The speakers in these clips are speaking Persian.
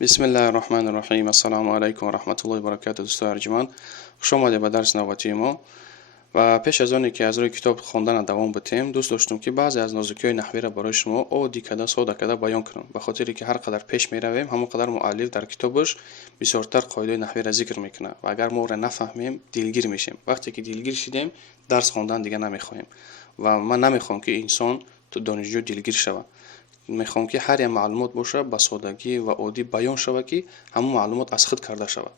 بسم الله الرحمن الرحیم. السلام علیکم و رحمت الله و برکاته. دوستان ارجمند، خوش آمدید به درس نوبتی ما. و پیش از آنی که از روی کتاب خواندن دوام بتیم، دوست داشتم که بعضی از نازکی های نحوی را برای شما عادی کده ساده کده بیان کنم، به خاطری که هر قدر پیش می رویم همون قدر مؤلف در کتابش بسیارتر قاعده نحوی را ذکر میکنه و اگر ما را نفهمیم دلگیر میشیم. وقتی که دلگیر شدیم درس خواندن دیگه نمیخوایم و من نمیخوام که انسان تو دانشجو دلگیر شود. میخوام که هر یک معلومات باشه با سادگی و عادی بیان شود که همون معلومات از خود کرده شود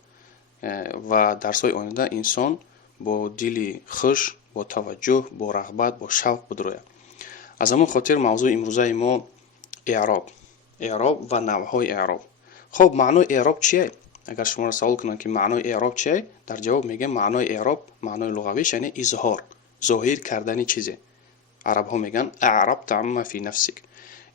و درس های آینده انسان با دلی خوش، با توجه، با رغبت، با شوق بدروید. از همون خاطر موضوع امروزه ما اعراب و نوعهای اعراب. خب معنای اعراب چیه؟ اگر شما را سوال کنن که معنای اعراب چیه، در جواب میگم معنای اعراب، معنای لغویش یعنی اظهار، ظاهر کردن چیزی. عرب ها میگن اعربت عما فی نفسک،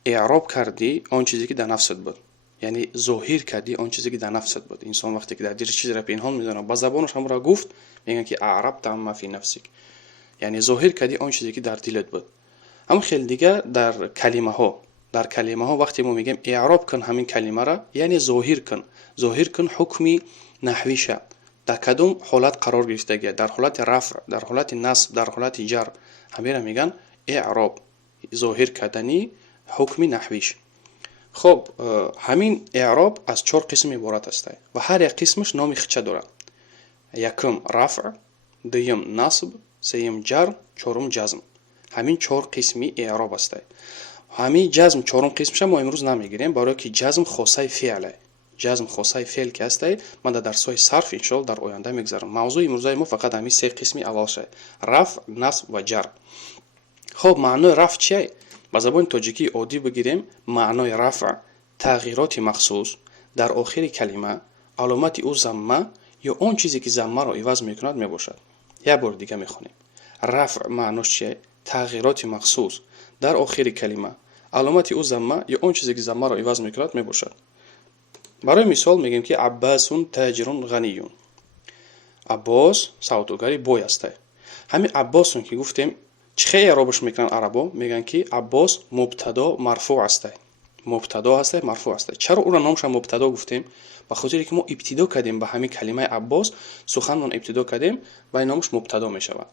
اعراب کردی آن چیزی که در نفست بود، یعنی ظاهر کردی آن چیزی که در نفست بود. انسان وقتی که در دل چیزی را پنهان میدونه با زبانش هم را گفت، میگن که اعربت عما فی نفسک، یعنی ظاهر کردی آن چیزی که در دلت بود. اما خیلی دیگه در کلمه ها وقتی ما میگیم اعراب کن همین کلمه را، یعنی ظاهر کن حکمی نحویشه در کدوم حالت قرار گرفتگی، در حالت رفع، در حالت نصب، در حالت جر، همین را میگن اعراب، ظاهر کردنی حکم نحویش. خب همین اعراب از 4 قسم عبارت است و هر یک قسمش نام خچه داره. یکم رفع، دویم نصب، سوم جر، چهارم جزم. همین 4 قسمی اعراب است. همین جزم 4م قسمش ما امروز نمیگیریم، برای که جزم خاصه فعله. جزم خاصه فعل که است، من در درس‌های صرف ان شاء الله در آینده میگذارم. موضوع امروز ما فقط همین 3 قسمی اول شه: رفع، نصب و جر. خب معنای رفع چیه؟ با زبان تاجیکی عادی بگیریم، معنای رفع تغییرات مخصوص در آخر کلمه، علامت او ضمه یا اون چیزی که ضمه را عوض میکند میباشد. یک بار دیگه میخونیم. رفع معناش چیه؟ تغییرات مخصوص در آخر کلمه، علامت او ضمه یا اون چیزی که ضمه را عوض میکند میباشد. برای مثال میگیم که عباس تاجر غنی. عباس سوداگری بوی است. همین عباس که گفتیم چه اعرابش میکنن عربا؟ میگن که عباس مبتدا مرفوع است. مبتدا است، مرفوع است. چرا اون را نامش مبتدا گفتیم؟ به خاطر که ما ابتدا کردیم به همین کلمه عباس، سخنمون ابتدا کردیم و نامش مبتدا میشود.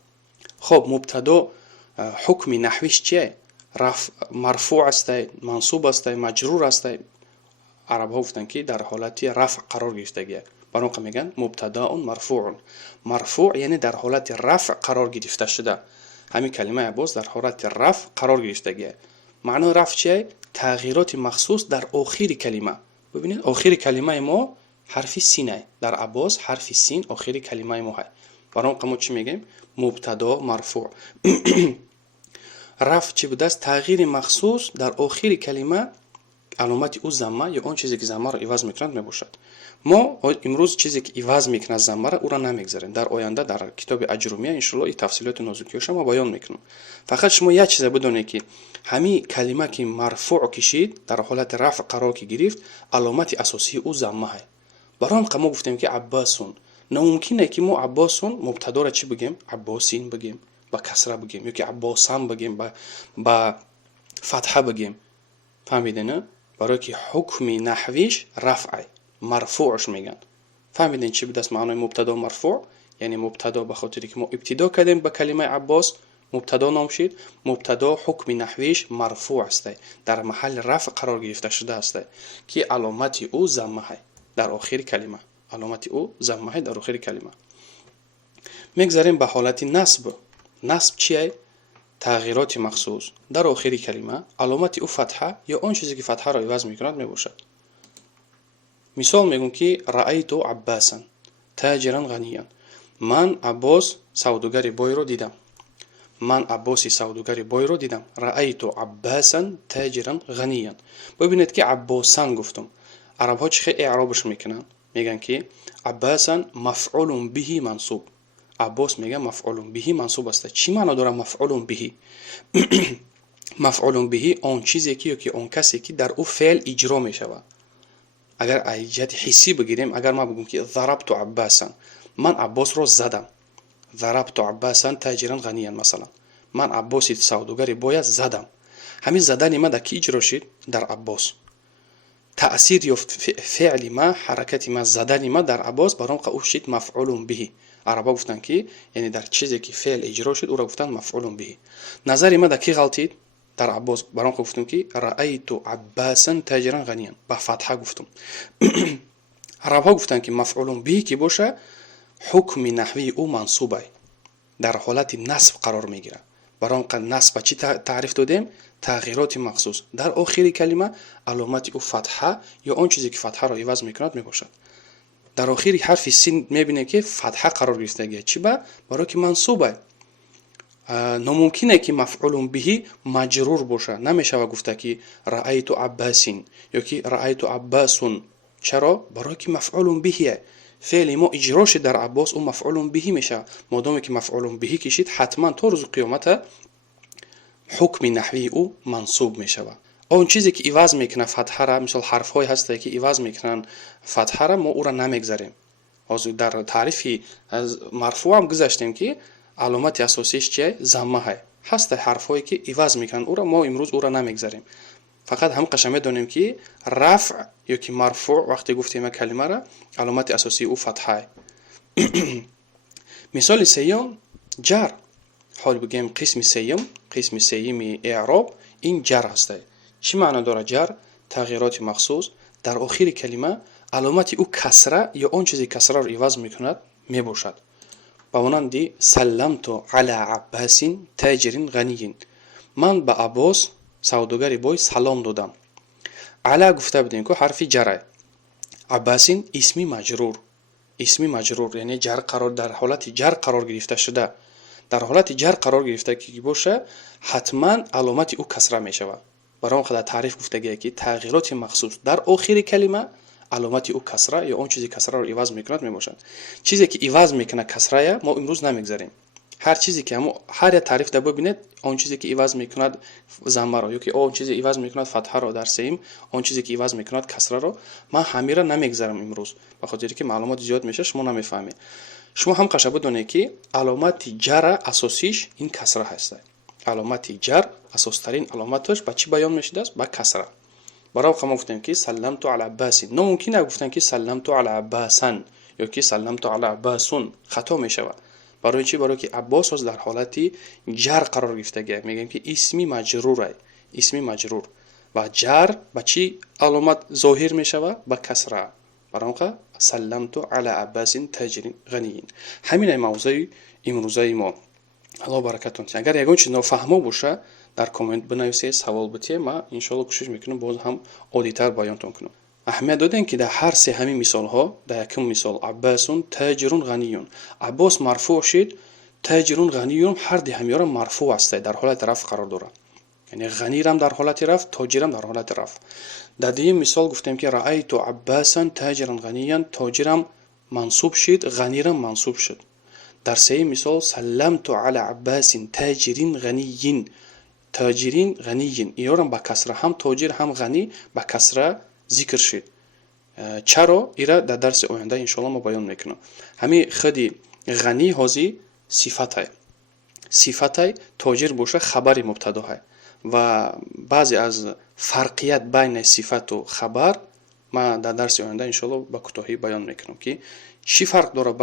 خب مبتدا حکم نحویش چیه؟ مرفوع است، منصوب است، مجرور است. عرب‌ها گفتن که در حالت رفع قرار گرفتگیه، برای اون میگن مبتدا مرفوع. مرفوع یعنی در حالت رفع قرار گرفته شده. همین کلمه عباس در حالت رفع قرار گرفتگیه. معنای رفع چیه؟ تغییرات مخصوص در آخر کلمه. ببینید آخر کلمه ما حرف سینه، در عباس حرف سین آخر کلمه ما هست. برای اون ما چی میگیم؟ مبتدا مرفوع. رفع چی بوده است؟ تغییر مخصوص در آخر کلمه، علامت او ضمه یا اون چیزی که ضمه را عوض میکند میباشد. ما امروز چیزی که عوض میکنه ضمه را او را نمیگذاریم، در آینده در کتاب اجرومیه ان شاء الله این تفصیلات نازکیش ما بیان میکنم. فقط شما یک چیز بدونید که همین کلمه که مرفوع کشید در حالت رفع قرار که گرفت، علامت اساسی او ضمه است. برای ما گفتیم که عباسون، ناممکنه که ما عباسون مبتدا را چی بگیم؟ عباسین بگیم، با کسره بگیم، یا که عباسان بگیم با فتحه بگیم. فهمیدین؟ برای که حکم نحویش رفع، مرفوعش میگن. فهمیدین چی بود است معنای مبتدا مرفوع؟ یعنی مبتدا به خاطر که ما ابتدا کردیم به کلمه عباس مبتدا نام شد، مبتدا حکم نحویش مرفوع است، در محل رفع قرار گرفته شده است که علامت او ضمه در آخر کلمه. علامت او ضمه در آخر کلمه. میگذاریم به حالت نصب. نصب چیه؟ تغییرات مخصوص در آخر کلمه، علامت او فتحه یا اون چیزی که فتحه را عوض میکند میباشد. مثال میگم که رأیت عباسا تاجرا غنیا. من عباس سوداگر بوی رو دیدم. من عباسی سوداگر بوی رو دیدم. رأیت عباسا تاجرا غنیا. ببینید که عباسان گفتم. عرب ها چه اعرابش میکنن؟ میگن که عباسا مفعول به منصوب. عباس میگه مفعول به منصوب است. چی معنی داره مفعول به؟ مفعول به اون چیزی که اون کسی که در او فعل اجرا میشود. اگر ایجاد حسی بگیریم، اگر ما بگیم که ضربت عباسا، من عباس رو زدم. ضربت عباسا تاجرا غنیا، مثلا من عباسی سوداگر بوی زدم. همین زدن ما در کی اجرا شد؟ در عباس. таъсир ёфт феъли ма, ҳаракати ма, задани ма дар Аббос, баром ӯ шид мафъулун биҳи. Араба гуфтанд ки яъне дар чизе ки феъл иҷро шуд, ӯро гуфтанд мафъулун биҳи. назари ма дар ки ғалтид? дар Аббос. Баром гуфтум ки раъайту Аббасан таҷиран ғаниян, ба фатҳа гуфтум. арабҳо гуфтанд ки мафъулун биҳи ки боша, ҳукми наҳвии ӯ мансубай, дар ҳолати насб қарор мегирад. баром насба чӣ таъриф додем? тағйироти махсус. дар охири калима аломати ӯ фатҳа ё он чизе ки фатҳаро иваз мекунад мебошад. дар охири ҳарфи син мебинем ки фатҳа қарор гирифтагиа. чӣ ба? барое ки мансубай. номумкине ки мафъулун биҳи маҷрур боша. намешава гуфта ки раъайту Аббасин ё ки раъайту Аббасун. чаро? барое ки мафъулун биҳи феъли мо иҷро шид дар Аббос, ӯ мафъулун биҳи мешавад. модоме ки мафъулун биҳи кишид, ҳатман то рӯзи қиёмата ҳукми наҳвии ӯ мансуб мешавад. он чизе ки иваз мекунад фатҳара, мисол ҳарфҳое ҳастае ки иваз мекунанд фатҳара, мо ӯра намегзарем. ҳозир дар таърифи марфуъам гузаштем ки аломати асосияш чие? заммаҳай. ҳаста ҳарфҳое ки иваз мекунанд ӯра, мо имрӯз ӯра намегзарем. фақат ҳам қашан медонем ки рафъ ё ки марфуъ вақте гуфтем калимара, аломати асосии ӯ фатҳае. мисоли сеюм ҷар. ҳол бигем қисми сеюм, қисми сеюми эъроб, ин ҷар ҳастае. чӣ маъно дорад ҷар? тағйироти махсус. дар охири калима аломати ӯ касра ё он чизе касраро иваз мекунад мебошад. ба монанди салламту ала Аббасин таҷирин ғаниин. ман ба Аббос, савдогари бой, салом додам. ала гуфта будем ки ҳарфи ҷарай. Аббасин исми маҷрур. исми маҷрур яъне ҷар қарор, дар ҳолати ҷар қарор гирифта шуда. дар ҳолати ҷар қарор гирифта ки боша, ҳатман аломати ӯ касра мешавад. баром хада таъриф гуфтагия ки тағйироти махсус дар охири калима аломати ӯ касра ё он чизе касраро иваз мекунад мебошад. чизе ки иваз мекунад касрая, мо имрӯз намегзарем. ҳар чизе ки ҳар як таъриф дар бинед, он чизе ки иваз мекунад заммаро ё ки он чизе иваз мекунад фатҳаро, дар сеюм он чизе ки иваз мекунад касраро, ман ҳамира намегзарам имрӯз, ба хотире ки маълумот зиёд меша, шумо намефаҳмед. шумо ҳам қаша бидонед ки аломати ҷара асосиш ин касра ҳаст. аломати ҷар асостарин аломаташ ба чӣ баён мешудааст? ба касра. барои мо гуфтем ки салламту ала Аббасин. номумкин аст гуфтем ки салламту ала Аббасан ё ки салламту ала Аббасун. хато мешавад. барои чӣ? барое ки Аббос ҳоз дар ҳолати ҷар қарор гирифтагия. мегӯем ки исми маҷрурай. исми маҷрур. ва ҷар ба чӣ аломат зоҳир мешавад? ба касра. барои мо салламту ала Аббасин таҷирин ғаниин. ҳаминай мавзӯи имрӯзаи мо. аллоҳ баракатон тиҳад. агар ягон чиз нофаҳмо боша, дар коммент бинависед, савол битиҳед, ман иншоалло кӯшиш мекунам боз ҳам оддитар баёнтон кунам. аҳамият додем ки дар ҳар се ҳамин мисолҳо, дар якум мисол Аббасун таҷирун ғаниюн, Аббос марфуъ шид, таҷирун ғаниюн ҳарди ҳамёра марфуъ аст, дар ҳолати рафъ қарор дорад. яъне ғанирам дар ҳолати рафъ, тоҷирам дар ҳолати рафъ. дар дуюм мисол гуфтем ки раъайту Аббасан таҷиран ғаниян, тоҷирам мансуб шид, ғанирам мансуб шуд. дар сеюм мисол салламту ала Аббасин таҷирин ғаниин, таҷирин ғаниин, инёрам ба касра, ҳам тоҷир ҳам ғанӣ ба касра зикр шид. чаро? ира дар дарси оянда иншоалло мо баён мекунам. ҳамин худи ғанӣ ҳозир сифатай. сифатай тоҷир боша хабари мубтадоҳай. ва баъзе аз фарқият байни сифату хабар ман дар дарси оянда иншоалло ба кӯтоҳӣ баён мекунам ки чӣ фарқ дорад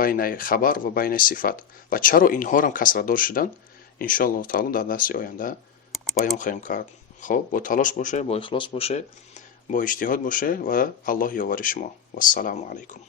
байни хабар ва байни сифат ва чаро инҳорам касрадор шуданд. иншоаллоҳ таъоло дар дарси оянда баён хоҳем кард. хоб, бо талош боше, бо ихлос боше, бо иҷтиҳод боше ва аллоҳ ёвари шумо. вассалому алайкум.